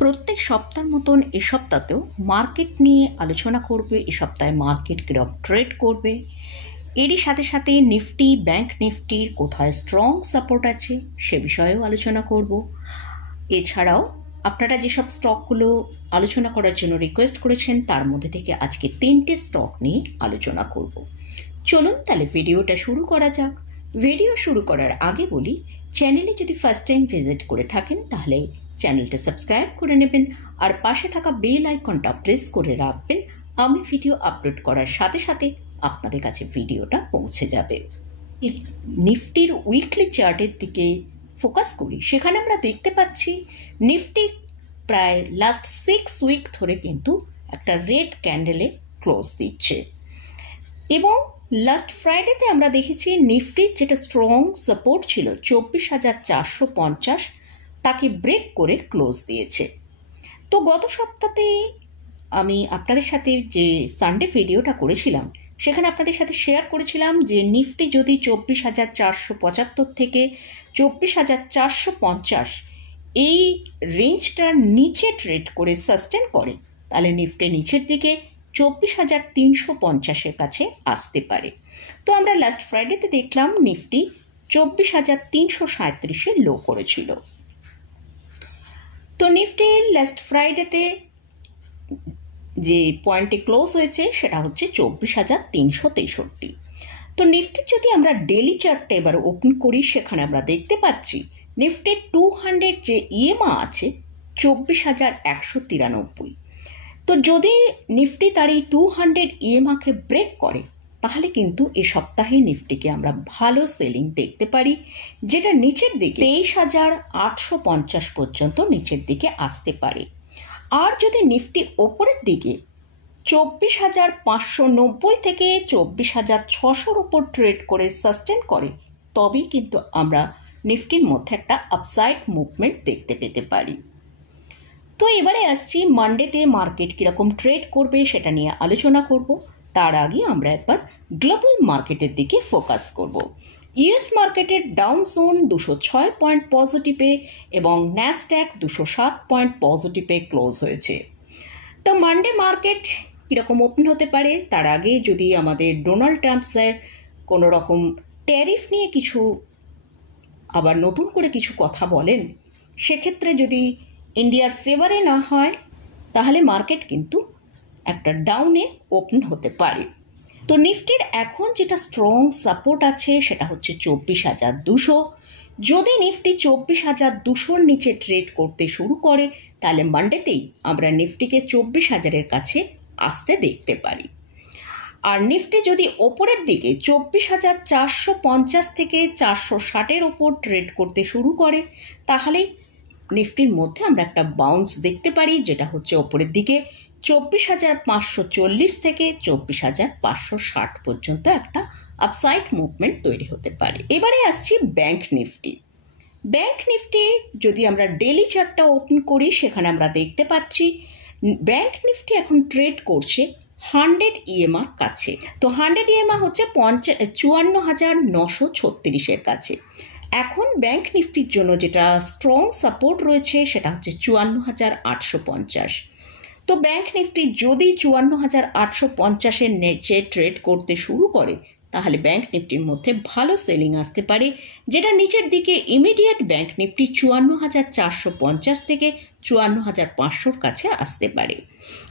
প্রত্যেক সপ্তাহের মতন এ সপ্তাহেও মার্কেট নিয়ে আলোচনা করবে। এ সপ্তাহে মার্কেট কিরকম ট্রেড করবে, এরই সাথে সাথে নিফটি, ব্যাংক নিফটির কোথায় স্ট্রং সাপোর্ট আছে সে বিষয়েও আলোচনা করব। এছাড়াও আপনারা যেসব স্টকগুলো আলোচনা করার জন্য রিকোয়েস্ট করেছেন তার মধ্যে থেকে আজকে 3টে স্টক নিয়ে আলোচনা করব। চলুন তাহলে ভিডিওটা শুরু করা যাক। ভিডিও শুরু করার আগে বলি, চ্যানেলে যদি ফার্স্ট টাইম ভিজিট করে থাকেন তাহলে চ্যানেলটা সাবস্ক্রাইব করে নেবেন আর পাশে থাকা বেল আইকনটা প্রেস করে রাখবেন। আমি ভিডিও আপলোড করার সাথে সাথে আপনাদের কাছে ভিডিওটা পৌঁছে যাবে। নিফটির উইকলি চার্টের দিকে ফোকাস করি, সেখানে আমরা দেখতে পাচ্ছি নিফটি প্রায় লাস্ট 6 উইক ধরে কিন্তু একটা রেড ক্যান্ডেলে ক্লোজ দিচ্ছে এবং লাস্ট ফ্রাইডেতে আমরা দেখেছি নিফটির যেটা স্ট্রং সাপোর্ট ছিল 24,450 তাকে ব্রেক করে ক্লোজ দিয়েছে। তো গত সপ্তাহে আমি আপনাদের সাথে যে সানডে ভিডিওটা করেছিলাম সেখানে আপনাদের সাথে শেয়ার করেছিলাম যে নিফটি যদি 24,475 থেকে 24,450 এই রেঞ্জটার নিচে ট্রেড করে সাস্টেন করে তাহলে নিফটি নিচের দিকে 24,350-এর কাছে আসতে পারে। তো আমরা লাস্ট ফ্রাইডেতে দেখলাম নিফটি 24,337-এ লো করেছিল। তো নিফটি লাস্ট ফ্রাইডেতে যে পয়েন্টে ক্লোজ হয়েছে সেটা হচ্ছে 24,363। তো নিফটি যদি আমরা ডেলি চার্টটা এবার ওপেন করি সেখানে আমরা দেখতে পাচ্ছি নিফটির 200 যে ইএমএ আছে 24,193। তো যদি নিফটি তার এই 200 ইএমএকে ব্রেক করে তাহলে কিন্তু এ সপ্তাহে নিফটিকে আমরা ভালো সেলিং দেখতে পারি, যেটা নিচের দিকে 23,850 পর্যন্ত নিচের দিকে আসতে পারে। আর যদি নিফটি ওপরের দিকে 24,590 থেকে 24,600-র উপর ট্রেড করে সাস্টেন করে তবেই কিন্তু আমরা নিফটির মধ্যে একটা আপসাইড মুভমেন্ট দেখতে পেতে পারি। তো এবারে আসছি মানডেতে মার্কেট কীরকম ট্রেড করবে সেটা নিয়ে আলোচনা করব। তার আগে আমরা একবার গ্লোবাল মার্কেটের দিকে ফোকাস করব। ইউএস মার্কেটের ডাউন জোন 206 পয়েন্ট পজিটিভে এবং ন্যাসড্যাক 207 পয়েন্ট পজিটিভে ক্লোজ হয়েছে। তো মানডে মার্কেট কীরকম ওপেন হতে পারে তার আগে যদি আমাদের ডোনাল্ড ট্রাম্প স্যার কোনো রকম ট্যারিফ নিয়ে কিছু আবার নতুন করে কিছু কথা বলেন, সেক্ষেত্রে যদি ইন্ডিয়ার ফেভারে না হয় তাহলে মার্কেট কিন্তু একটা ডাউনে ওপেন হতে পারে। তো নিফটির এখন যেটা স্ট্রং সাপোর্ট আছে সেটা হচ্ছে 24,200। যদি নিফটি 24,200-র নিচে ট্রেড করতে শুরু করে তাহলে মানডেতেই আমরা নিফটিকে 24,000-এর কাছে আসতে দেখতে পারি। আর নিফটি যদি ওপরের দিকে 24,450 থেকে 460-এর ওপর ট্রেড করতে শুরু করে তাহলে নিফটির মধ্যে আমরা একটা বাউন্স দেখতে পারি, যেটা হচ্ছে ওপরের দিকে 24,540 থেকে 24,560 পর্যন্ত একটা আপসাইড মুভমেন্ট তৈরি হতে পারে। এবারে আসছি ব্যাংক নিফটি। ব্যাংক নিফটি যদি আমরা ডেলি চার্টটা ওপেন করি সেখানে আমরা দেখতে পাচ্ছি ব্যাংক নিফটি এখন ট্রেড করছে 100 ইএমআর কাছে। তো 100 ইএমআ হচ্ছে 54,936-এর কাছে। এখন ব্যাংক নিফটির জন্য যেটা স্ট্রং সাপোর্ট রয়েছে সেটা হচ্ছে 54,850। তো ব্যাংক নিফটি যদি 54,850-এর নিচে ট্রেড করতে শুরু করে তাহলে ব্যাংক নিফটির মধ্যে ভালো সেলিং আসতে পারে, যেটা নিচের দিকে ইমিডিয়েট ব্যাংক নিফটি 54,450 থেকে 54,500-র কাছে আসতে পারে।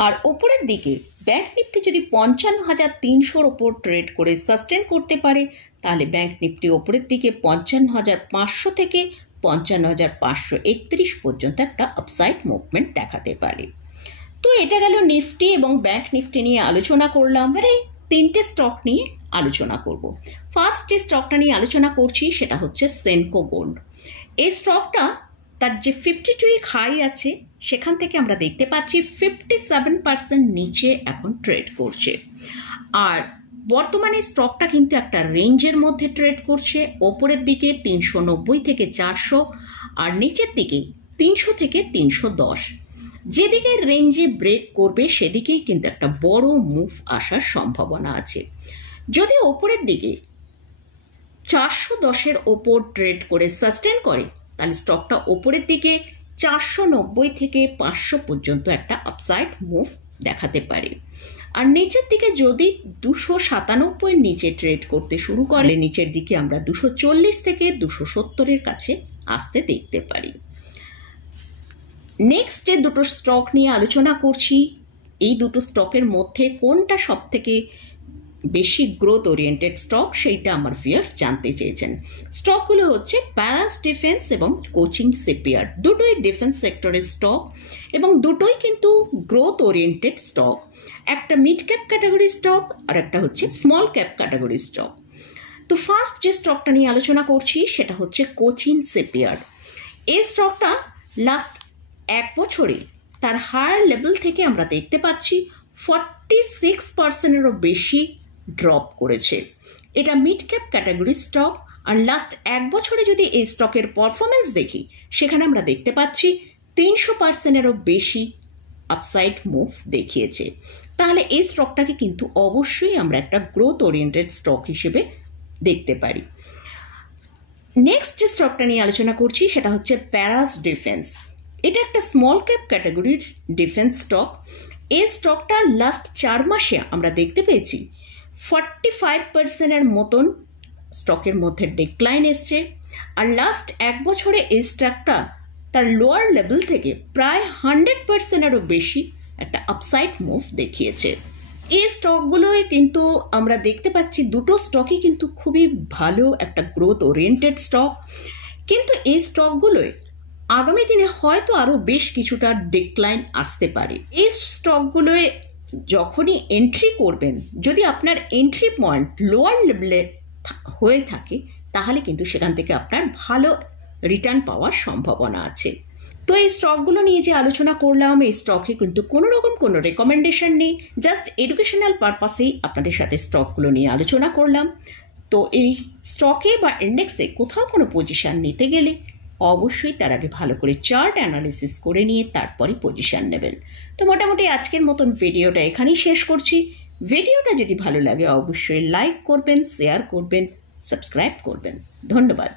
আর ওপরের দিকে ব্যাংক নিফটি যদি 55,300-র ওপর ট্রেড করে সাস্টেন করতে পারে তাহলে ব্যাংক নিফটি ওপরের দিকে 55,500 থেকে 55,531 পর্যন্ত একটা আপসাইড মুভমেন্ট দেখাতে পারে। তো এটা গেল নিফটি এবং ব্যাংক নিফটি নিয়ে আলোচনা করলাম। এবারে 3টে স্টক নিয়ে আলোচনা করব। ফার্স্ট যে স্টকটা নিয়ে আলোচনা করছি সেটা হচ্ছে সেনকো গোল্ড। এই স্টকটা তার যে 52 উইক হাই আছে সেখান থেকে আমরা দেখতে পাচ্ছি 57% নিচে এখন ট্রেড করছে। আর বর্তমানে স্টকটা কিন্তু একটা রেঞ্জের মধ্যে ট্রেড করছে, ওপরের দিকে 390 থেকে 400 আর নিচের দিকে 300 থেকে 310। যেদিকে রেঞ্জে ব্রেক করবে সেদিকেই কিন্তু একটা বড় মুভ আসার সম্ভাবনা আছে। যদি ওপরের দিকে 410-এর ওপর ট্রেড করে সাস্টেন করে তাহলে স্টকটা ওপরের দিকে 490 থেকে 500 পর্যন্ত একটা আপসাইড মুভ দেখাতে পারে। আর নিচের দিকে যদি 297 নিচে ট্রেড করতে শুরু করে, নিচের দিকে আমরা 240 থেকে 270 কাছে আসতে দেখতে পারি। নেক্সট যে দুটো স্টক নিয়ে আলোচনা করছি, এই দুটো স্টকের মধ্যে কোনটা সব থেকে বেশি গ্রোথ ওরিয়েন্টেড স্টক সেইটা আমার ভিউয়ার্স জানতে চেয়েছেন। স্টকগুলো হচ্ছে প্যারাস ডিফেন্স এবং কোচিং শিপইয়ার্ড। দুটোই ডিফেন্স সেক্টরের স্টক এবং দুটোই কিন্তু গ্রোথ ওরিয়েন্টেড স্টক। একটা মিড ক্যাপ ক্যাটাগরি স্টক আর একটা হচ্ছে স্মল ক্যাপ ক্যাটাগরি স্টক। তো ফার্স্ট যে স্টকটা নিয়ে আলোচনা করছি সেটা হচ্ছে কোচিং শিপইয়ার্ড। এই স্টকটা লাস্ট 1 বছরে তার হায়ার লেভেল থেকে আমরা দেখতে পাচ্ছি 46%-এরও বেশি ড্রপ করেছে। এটা মিড ক্যাপ ক্যাটাগরি স্টক আর লাস্ট 1 বছরে যদি এই স্টকের পারফরমেন্স দেখি সেখানে আমরা দেখতে পাচ্ছি 300%-এরও বেশি আপসাইড মুভ দেখিয়েছে। তাহলে এই স্টকটাকে কিন্তু অবশ্যই আমরা একটা গ্রোথ ওরিয়েন্টেড স্টক হিসেবে দেখতে পারি। নেক্সট যে স্টকটা নিয়ে আলোচনা করছি সেটা হচ্ছে প্যারাস ডিফেন্স। এটা একটা স্মল ক্যাপ ক্যাটাগরির ডিফেন্স স্টক। এই স্টকটা লাস্ট 4 মাসে আমরা দেখতে পেয়েছি 45%-এর মতন স্টকের মধ্যে ডিক্লাইন এসছে। আর লাস্ট 1 বছরে এই স্টকটা তার লোয়ার লেভেল থেকে প্রায় 100%-এরও বেশি একটা আপসাইড মুভ দেখিয়েছে। এই স্টকগুলোয় কিন্তু আমরা দেখতে পাচ্ছি দুটো স্টকই কিন্তু খুবই ভালো একটা গ্রোথ ওরিয়েন্টেড স্টক, কিন্তু এই স্টকগুলোয় আগামী দিনে হয়তো আরও বেশ কিছুটা ডিক্লাইন আসতে পারে। এই স্টকগুলোয় যখনই এন্ট্রি করবেন, যদি আপনার এন্ট্রি পয়েন্ট লোয়ার লেভেলে হয়ে থাকে তাহলে কিন্তু সেখান থেকে আপনার ভালো রিটার্ন পাওয়ার সম্ভাবনা আছে। তো এই স্টকগুলো নিয়ে যে আলোচনা করলাম, এই স্টকে কিন্তু কোনো রকম কোনো রেকমেন্ডেশন নেই, জাস্ট এডুকেশনাল পারপাসেই আপনাদের সাথে স্টকগুলো নিয়ে আলোচনা করলাম। তো এই স্টকে বা ইন্ডেক্সে কোথাও কোনো পজিশন নিতে গেলে অবশ্যই তার আগে ভালো করে চার্ট অ্যানালিসিস করে নিয়ে তারপরে পজিশন নেবেন। তো মোটামুটি আজকের মতন ভিডিওটা এখানেই শেষ করছি। ভিডিওটা যদি ভালো লাগে অবশ্যই লাইক করবেন, শেয়ার করবেন, সাবস্ক্রাইব করবেন। ধন্যবাদ।